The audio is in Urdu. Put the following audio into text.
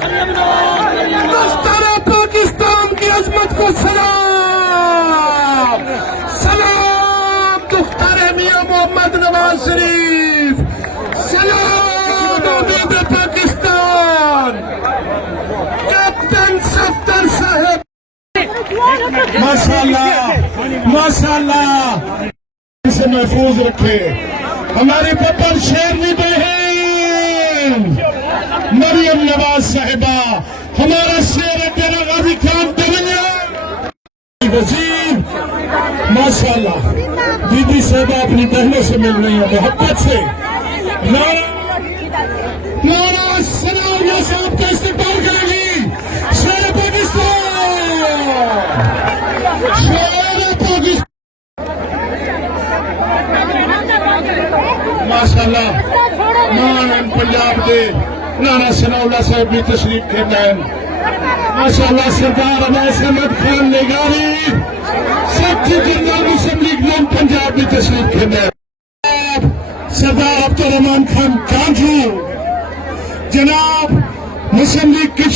دستار پاکستان کی عظمت کو سلام، سلام دختر میاں محمد نواز شریف، سلام امید پاکستان، کیپٹن صفدر صاحب، ماشاءاللہ ماشاءاللہ اسے محفوظ رکھے ہماری پپر شیرنی بہن مریم نواز صاحبہ، ہمارا شیر تیرا غازی خان تمنیا وزیر، ماشاءاللہ بی بی صاحبہ اپنی بہنوں سے مل رہی ہیں محبت سے، نعرہ ثناءاللہ صاحب کا استقبال کریں گی، شیر پاکستان، شیر پاکستان، ماشاءاللہ مان پنجاب دے نعرہ ثناءاللہ صاحب بھی تشریف کھیتا ہے، ماشاءاللہ سردار اویس احمد خان نگاری سیکرٹری جنرل مسلم لیگ نون پنجاب بھی تشریف کھیتا ہے، سردار عبدالرحمان خان کانجھو جناب مسلم لیگ کی